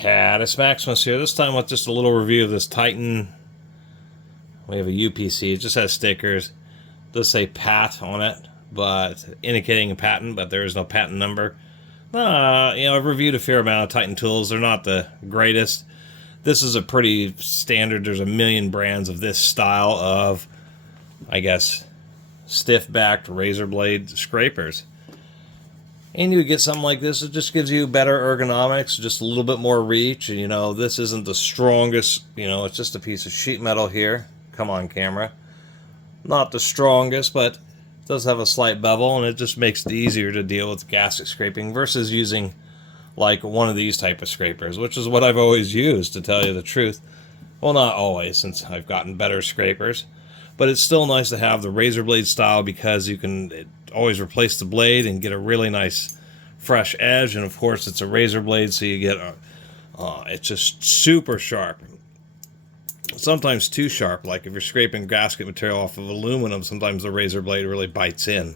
Catus, Maximus here, this time with just a little review of this Titan. We have a UPC, it just has stickers. It does say PAT on it, but indicating a patent, but there is no patent number. I've reviewed a fair amount of Titan tools. They're not the greatest. This is a pretty standard. There's a million brands of this style of, I guess, stiff-backed razor blade scrapers. And you get something like this, it just gives you better ergonomics, just a little bit more reach. And, this isn't the strongest, it's just a piece of sheet metal here. Come on, camera. Not the strongest, but it does have a slight bevel, and it just makes it easier to deal with gasket scraping versus using, like, one of these type of scrapers, which is what I've always used, to tell you the truth. Well, not always, since I've gotten better scrapers. But it's still nice to have the razor blade style because you can always replace the blade and get a really nice fresh edge. And of course it's a razor blade, so you get it's just super sharp. Sometimes too sharp, like if you're scraping gasket material off of aluminum, sometimes the razor blade really bites in.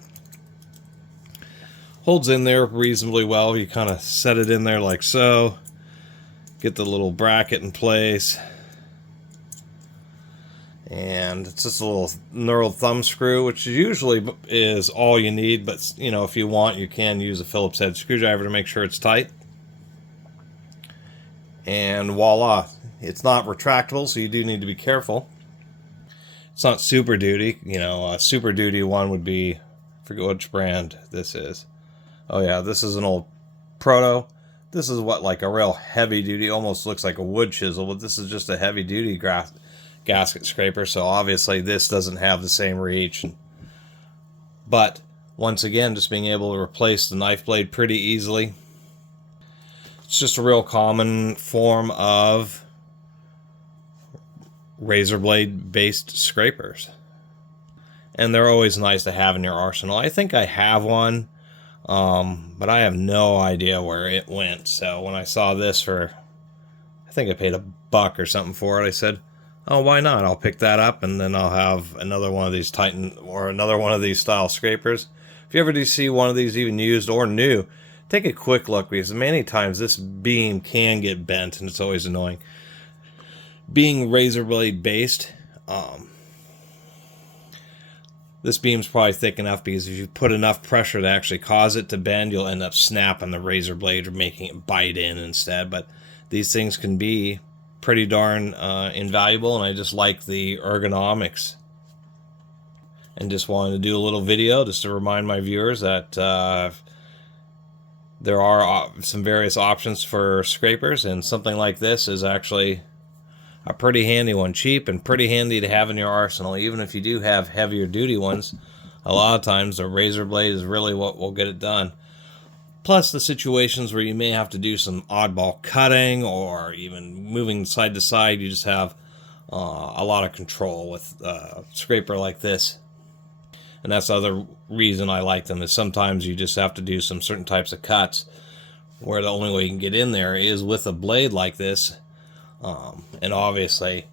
Holds in there reasonably well. You kind of set it in there like so. Get the little bracket in place. And it's just a little knurled thumb screw, which usually is all you need, but if you want, you can use a Phillips head screwdriver to make sure it's tight. And voila, it's not retractable, so you do need to be careful. It's not Super Duty. A Super Duty one would be, I forget which brand this is. Oh yeah, this is an old Proto. This is like a real heavy duty, almost looks like a wood chisel, but this is just a heavy duty gasket scraper, so obviously this doesn't have the same reach. But once again, just being able to replace the knife blade pretty easily. It's just a real common form of razor blade based scrapers, and they're always nice to have in your arsenal. I think I have one, but I have no idea where it went. So when I saw this I think I paid $1 or something for it, I said, oh, why not? I'll pick that up, and then I'll have another one of these Titan or another one of these style scrapers. If you ever do see one of these even used or new, take a quick look, because many times this beam can get bent, and it's always annoying. Being razor blade based, this beam's probably thick enough, because if you put enough pressure to actually cause it to bend, you'll end up snapping the razor blade or making it bite in instead. But these things can be pretty darn invaluable, and I just like the ergonomics. And just wanted to do a little video just to remind my viewers that there are some various options for scrapers, and something like this is actually a pretty handy one. Cheap and pretty handy to have in your arsenal. Even if you do have heavier duty ones, a lot of times the razor blade is really what will get it done. Plus the situations where you may have to do some oddball cutting or even moving side to side, you just have a lot of control with a scraper like this. And that's the other reason I like them, is sometimes you just have to do some certain types of cuts where the only way you can get in there is with a blade like this. And obviously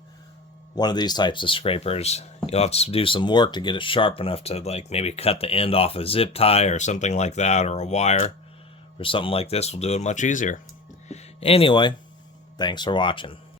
one of these types of scrapers, you'll have to do some work to get it sharp enough to, like, maybe cut the end off a zip tie or something like that, or a wire. Or something like this will do it much easier. Anyway, thanks for watching.